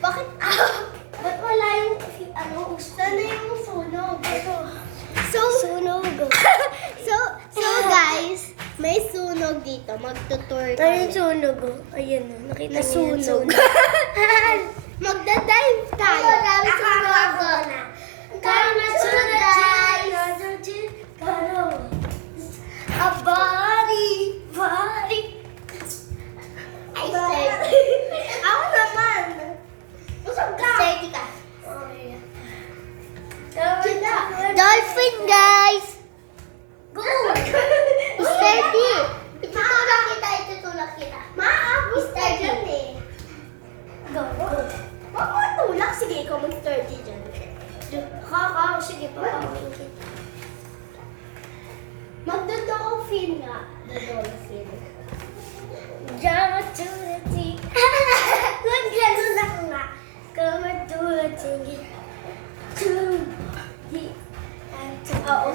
Bakit? Ba't wala yung ano? Sana yung sunog. Sunog. So guys, may sunog dito. Magtutour Ano yung kami. sunog? Ayan o, nakita niyo yung Nasunog. sunog. Magda-dive tayo. Come to the dive. A body. Ay, steady. Ako naman. Busog ka. Steady ka. Dolphin, guys. Go. Steady. Itutulak kita. Maabot ka dyan eh. Go. Huwag mo tulak. Sige, ikaw mag-sturdy dyan. Sige, papawin kita. Magdo-dolphin nga. The-dolphin. Jump to the sea. Good, ganun ako nga. Come to the sea. To the... Oo.